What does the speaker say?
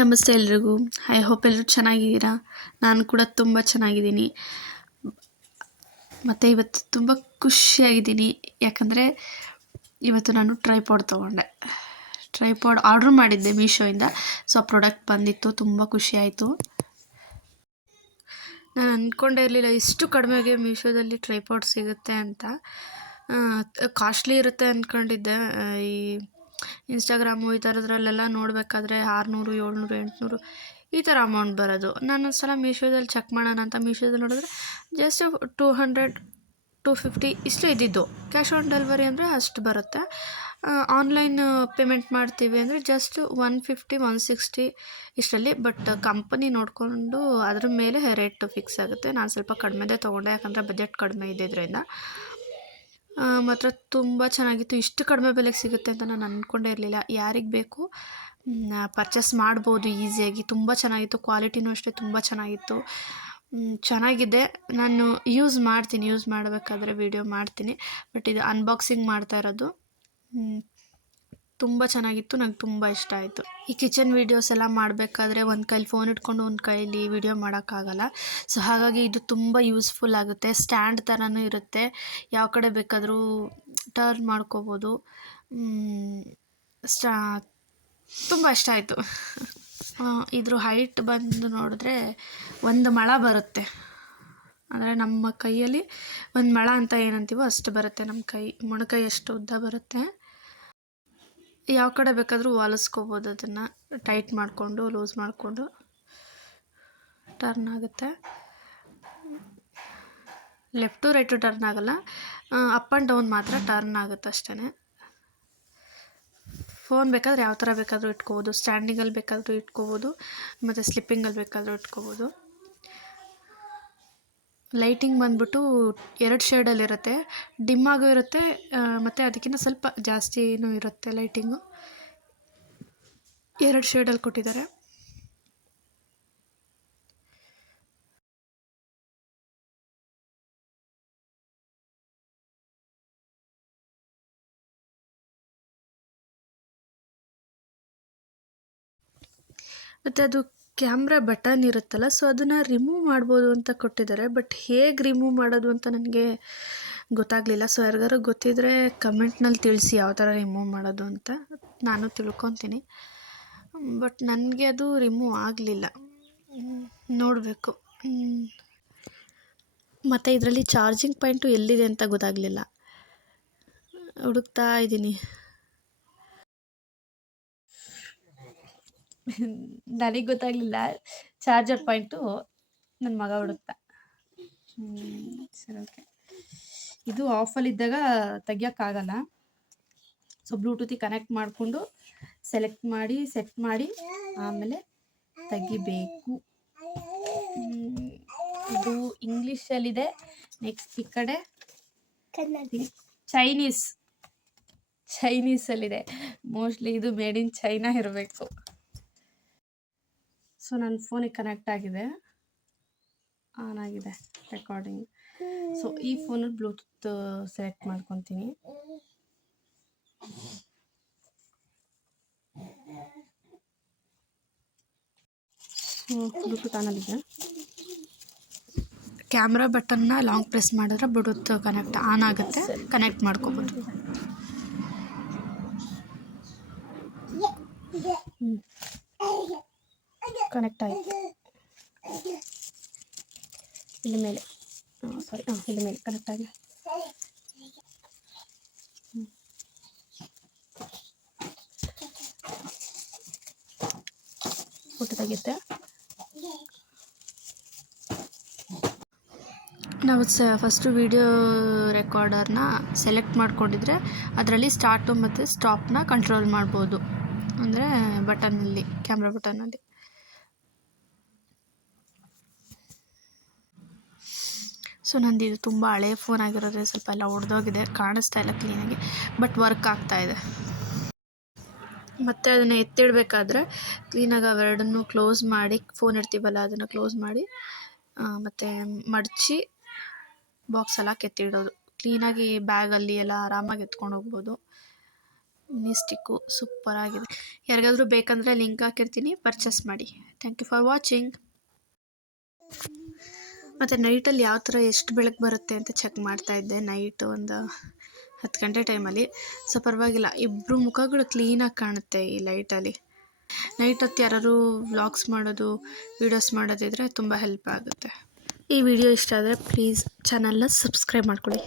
ನಮಸ್ತೆ ಎಲ್ರಿಗೂ. I hope ಎಲ್ಲರೂ ಚೆನ್ನಾಗಿದ್ದೀರಾ. ನಾನು ಕೂಡ ತುಂಬ ಚೆನ್ನಾಗಿದ್ದೀನಿ. ಮತ್ತು ಇವತ್ತು ತುಂಬ ಖುಷಿಯಾಗಿದ್ದೀನಿ. ಯಾಕಂದರೆ ಇವತ್ತು ನಾನು ಟ್ರೈಪಾಡ್ ತೊಗೊಂಡೆ. ಟ್ರೈಪಾಡ್ ಆರ್ಡ್ರ್ ಮಾಡಿದ್ದೆ ಮೀಶೋಯಿಂದ. ಸೊ ಆ ಪ್ರಾಡಕ್ಟ್ ಬಂದಿತ್ತು. ತುಂಬ ಖುಷಿಯಾಯಿತು. ನಾನು ಅಂದ್ಕೊಂಡೇ ಇರಲಿಲ್ಲ ಇಷ್ಟು ಕಡಿಮೆಗೆ ಮೀಶೋದಲ್ಲಿ ಟ್ರೈಪಾಡ್ ಸಿಗುತ್ತೆ ಅಂತ. ಕಾಸ್ಟ್ಲಿ ಇರುತ್ತೆ ಅಂದ್ಕೊಂಡಿದ್ದೆ. ಈ ಇನ್ಸ್ಟಾಗ್ರಾಮು ಈ ಥರದ್ರಲ್ಲೆಲ್ಲ ನೋಡಬೇಕಾದ್ರೆ 600, 700, 800 ಈ ಥರ ಅಮೌಂಟ್ ಬರೋದು. ನಾನು ಒಂದು ಸಲ ಮೀಶೋದಲ್ಲಿ ಚೆಕ್ ಮಾಡೋಣ ಅಂತ ಮೀಶೋದಲ್ಲಿ ನೋಡಿದ್ರೆ ಜಸ್ಟ್ 200, 250 ಇಷ್ಟೇ ಇದ್ದಿದ್ದು. ಕ್ಯಾಶ್ ಆನ್ ಡೆಲಿವರಿ ಅಂದರೆ ಅಷ್ಟು ಬರುತ್ತೆ. ಆನ್ಲೈನ್ ಪೇಮೆಂಟ್ ಮಾಡ್ತೀವಿ ಅಂದರೆ ಜಸ್ಟ್ 150, 160 ಇಷ್ಟರಲ್ಲಿ. ಬಟ್ ಕಂಪನಿ ನೋಡಿಕೊಂಡು ಅದ್ರ ಮೇಲೆ ರೇಟ್ ಫಿಕ್ಸ್ ಆಗುತ್ತೆ. ನಾನು ಸ್ವಲ್ಪ ಕಡಿಮೆದೇ ತೊಗೊಂಡೆ, ಯಾಕಂದರೆ ಬಜೆಟ್ ಕಡಿಮೆ ಇದ್ದಿದ್ದರಿಂದ. ಮಾತ್ರ ತುಂಬ ಚೆನ್ನಾಗಿತ್ತು. ಇಷ್ಟು ಕಡಿಮೆ ಬೆಲೆಗೆ ಸಿಗುತ್ತೆ ಅಂತ ನಾನು ಅಂದ್ಕೊಂಡೇ ಇರಲಿಲ್ಲ. ಯಾರಿಗೆ ಬೇಕು ಪರ್ಚೇಸ್ ಮಾಡ್ಬೋದು ಈಸಿಯಾಗಿ. ತುಂಬ ಚೆನ್ನಾಗಿತ್ತು. ಕ್ವಾಲಿಟಿನೂ ಅಷ್ಟೇ ತುಂಬ ಚೆನ್ನಾಗಿತ್ತು. ಚೆನ್ನಾಗಿದೆ. ನಾನು ಯೂಸ್ ಮಾಡಬೇಕಾದ್ರೆ ವಿಡಿಯೋ ಮಾಡ್ತೀನಿ. ಬಟ್ ಇದು ಅನ್ಬಾಕ್ಸಿಂಗ್ ಮಾಡ್ತಾ ಇರೋದು. ತುಂಬ ಚೆನ್ನಾಗಿತ್ತು. ನಂಗೆ ತುಂಬ ಇಷ್ಟ ಆಯಿತು. ಈ ಕಿಚನ್ ವೀಡಿಯೋಸ್ ಎಲ್ಲ ಮಾಡಬೇಕಾದ್ರೆ ಒಂದು ಕೈಲಿ ಫೋನ್ ಇಟ್ಕೊಂಡು ಒಂದು ಕೈಲಿ ವಿಡಿಯೋ ಮಾಡೋಕ್ಕಾಗಲ್ಲ. ಸೊ ಹಾಗಾಗಿ ಇದು ತುಂಬ ಯೂಸ್ಫುಲ್ ಆಗುತ್ತೆ. ಸ್ಟ್ಯಾಂಡ್ ಥರನೂ ಇರುತ್ತೆ. ಯಾವ ಕಡೆ ಬೇಕಾದರೂ ಟರ್ನ್ ಮಾಡ್ಕೋಬೋದು. ತುಂಬ ಇಷ್ಟ ಆಯಿತು. ಇದ್ರ ಹೈಟ್ ಬಂದು ನೋಡಿದ್ರೆ 1 ಮೊಳ ಬರುತ್ತೆ. ಅಂದರೆ ನಮ್ಮ ಕೈಯಲ್ಲಿ 1 ಮೊಳ ಅಂತ ಏನಂತೀವೋ ಅಷ್ಟು ಬರುತ್ತೆ. ನಮ್ಮ ಮೊಣಕೈ ಅಷ್ಟು ಉದ್ದ ಬರುತ್ತೆ. ಯಾವ ಕಡೆ ಬೇಕಾದರೂ ವಾಲಿಸ್ಕೋಬೋದು. ಅದನ್ನು ಟೈಟ್ ಮಾಡಿಕೊಂಡು ಲೂಸ್ ಮಾಡಿಕೊಂಡು ಟರ್ನ್ ಆಗುತ್ತೆ. ಲೆಫ್ಟು ರೈಟು ಟರ್ನ್ ಆಗೋಲ್ಲ. ಅಪ್ ಆ್ಯಂಡ್ ಡೌನ್ ಮಾತ್ರ ಟರ್ನ್ ಆಗುತ್ತೆ ಅಷ್ಟೇ. ಫೋನ್ ಬೇಕಾದರೆ ಯಾವ ಥರ ಬೇಕಾದರೂ ಇಟ್ಕೋಬೋದು. ಸ್ಟ್ಯಾಂಡಿಂಗಲ್ಲಿ ಬೇಕಾದರೂ ಇಟ್ಕೋಬೋದು, ಮತ್ತು ಸ್ಲಿಪ್ಪಿಂಗಲ್ಲಿ ಬೇಕಾದರೂ ಇಟ್ಕೋಬೋದು. ಲೈಟಿಂಗ್ ಬಂದ್ಬಿಟ್ಟು 2 ಶೇಡಲ್ಲಿರುತ್ತೆ. ಡಿಮ್ ಆಗು ಇರುತ್ತೆ, ಮತ್ತು ಅದಕ್ಕಿಂತ ಸ್ವಲ್ಪ ಜಾಸ್ತಿನೂ ಇರುತ್ತೆ ಲೈಟಿಂಗು. 2 ಶೇಡಲ್ಲಿ ಕೊಟ್ಟಿದ್ದಾರೆ. ಮತ್ತು ಅದು ಕ್ಯಾಮ್ರಾ ಬಟನ್ ಇರುತ್ತಲ್ಲ, ಸೊ ಅದನ್ನು ರಿಮೂವ್ ಮಾಡ್ಬೋದು ಅಂತ ಕೊಟ್ಟಿದ್ದಾರೆ. ಬಟ್ ಹೇಗೆ ರಿಮೂವ್ ಮಾಡೋದು ಅಂತ ನನಗೆ ಗೊತ್ತಾಗಲಿಲ್ಲ. ಸೊ ಯಾರಿಗಾರು ಗೊತ್ತಿದ್ದರೆ ಕಮೆಂಟ್ನಲ್ಲಿ ತಿಳಿಸಿ ಯಾವ ಥರ ರಿಮೂವ್ ಮಾಡೋದು ಅಂತ. ನಾನು ತಿಳ್ಕೊತೀನಿ. ಬಟ್ ನನಗೆ ಅದು ರಿಮೂವ್ ಆಗಲಿಲ್ಲ. ನೋಡಬೇಕು. ಮತ್ತು ಇದರಲ್ಲಿ ಚಾರ್ಜಿಂಗ್ ಪಾಯಿಂಟು ಎಲ್ಲಿದೆ ಅಂತ ಗೊತ್ತಾಗಲಿಲ್ಲ. ಹುಡುಕ್ತಾ ಇದ್ದೀನಿ. ನನಗೆ ಗೊತ್ತಾಗಲಿಲ್ಲ ಚಾರ್ಜರ್ ಪಾಯಿಂಟು. ನನ್ನ ಮಗ ಹುಡುಕ್ತಾ. ಸರಿ, ಓಕೆ. ಇದು ಆಫಲ್ಲಿದ್ದಾಗ ತೆಗಿಯೋಕ್ಕಾಗಲ್ಲ. ಸೊ ಬ್ಲೂಟೂತಿಗೆ ಕನೆಕ್ಟ್ ಮಾಡಿಕೊಂಡು ಸೆಲೆಕ್ಟ್ ಮಾಡಿ ಸೆಟ್ ಮಾಡಿ ಆಮೇಲೆ ತೆಗಿಬೇಕು. ಇದು ಇಂಗ್ಲೀಷಲ್ಲಿದೆ. ನೆಕ್ಸ್ಟ್ ಈ ಕಡೆ ಚೈನೀಸಲ್ಲಿದೆ. ಮೋಸ್ಟ್ಲಿ ಇದು ಮೇಡ್ ಇನ್ ಚೈನಾ ಇರಬೇಕು. ಸೊ ನನ್ನ ಫೋನಿಗೆ ಕನೆಕ್ಟ್ ಆಗಿದೆ, ಆನ್ ಆಗಿದೆ ರೆಕಾರ್ಡಿಂಗ್. ಸೊ ಈ ಫೋನಲ್ಲಿ ಬ್ಲೂಟೂತ್ ಸೆಲೆಕ್ಟ್ ಮಾಡ್ಕೊತೀನಿ. ಬ್ಲೂಟೂತ್ ಆನಲ್ಲಿದೆ. ಕ್ಯಾಮ್ರಾ ಬಟನ್ನ ಲಾಂಗ್ ಪ್ರೆಸ್ ಮಾಡಿದ್ರೆ ಬ್ಲೂಟೂತ್ ಕನೆಕ್ಟ್ ಆನ್ ಆಗುತ್ತೆ. ಕನೆಕ್ಟ್ ಮಾಡ್ಕೋಬೋದು. ಕನೆಕ್ಟ್ ಆಯಿತು. ಇಲ್ಲಿ ಮೇಲೆ ಇಲ್ಲಿ ಮೇಲೆ ಕನೆಕ್ಟ್ ಆಗಿದೆ. ಫೋಟೋ ತೆಗೆಯುತ್ತೆ. ನಾವು ಫಸ್ಟು ವಿಡಿಯೋ ರೆಕಾರ್ಡರ್ನ ಸೆಲೆಕ್ಟ್ ಮಾಡ್ಕೊಂಡಿದ್ರೆ ಅದರಲ್ಲಿ ಸ್ಟಾರ್ಟು ಮತ್ತು ಸ್ಟಾಪ್ನ ಕಂಟ್ರೋಲ್ ಮಾಡ್ಬೋದು. ಅಂದರೆ ಬಟನ್ನಲ್ಲಿ, ಕ್ಯಾಮ್ರಾ ಬಟನ್ನಲ್ಲಿ. ಸೊ ನಂದು ಇದು ತುಂಬ ಹಳೆಯ ಫೋನ್ ಆಗಿರೋದ್ರೆ ಸ್ವಲ್ಪ ಎಲ್ಲ ಒಡೆದೋಗಿದೆ, ಕಾಣಿಸ್ತಾ ಇಲ್ಲ ಕ್ಲೀನಾಗಿ. ಬಟ್ ವರ್ಕ್ ಆಗ್ತಾಯಿದೆ. ಮತ್ತು ಅದನ್ನು ಎತ್ತಿಡಬೇಕಾದ್ರೆ ಕ್ಲೀನಾಗಿ ಅವೆರಡನ್ನೂ ಕ್ಲೋಸ್ ಮಾಡಿ, ಫೋನ್ ಇಡ್ತೀವಲ್ಲ ಅದನ್ನು ಕ್ಲೋಸ್ ಮಾಡಿ ಮತ್ತು ಮಡಚಿ ಬಾಕ್ಸಲ್ಲಿ ಹಾಕಿ ಎತ್ತಿಡೋದು. ಕ್ಲೀನಾಗಿ ಬ್ಯಾಗಲ್ಲಿ ಎಲ್ಲ ಆರಾಮಾಗಿ ಎತ್ಕೊಂಡು ಹೋಗ್ಬೋದು. ಮಿನಿ ಸ್ಟಿಕ್ಕು ಸೂಪರಾಗಿದೆ. ಯಾರಿಗಾದರೂ ಬೇಕಂದರೆ ಲಿಂಕ್ ಹಾಕಿರ್ತೀನಿ, ಪರ್ಚೇಸ್ ಮಾಡಿ. Thank you for watching. ಮತ್ತು ನೈಟಲ್ಲಿ ಯಾವ ಥರ ಎಷ್ಟು ಬೆಳಕು ಬರುತ್ತೆ ಅಂತ ಚೆಕ್ ಮಾಡ್ತಾಯಿದ್ದೆ. ನೈಟ್ ಒಂದು 10 ಗಂಟೆ ಟೈಮಲ್ಲಿ. ಸೊ ಪರವಾಗಿಲ್ಲ, ಇಬ್ಬರು ಮುಖಗಳು ಕ್ಲೀನಾಗಿ ಕಾಣುತ್ತೆ ಈ ಲೈಟಲ್ಲಿ. ನೈಟ್ ಹೊತ್ತು ಯಾರಾದ್ರು ವ್ಲಾಗ್ಸ್ ಮಾಡೋದು, ವೀಡಿಯೋಸ್ ಮಾಡೋದಿದ್ರೆ ತುಂಬ ಹೆಲ್ಪ್ ಆಗುತ್ತೆ. ಈ ವಿಡಿಯೋ ಇಷ್ಟ ಆದರೆ ಪ್ಲೀಸ್ ಚಾನಲ್ನ ಸಬ್ಸ್ಕ್ರೈಬ್ ಮಾಡ್ಕೊಳ್ಳಿ.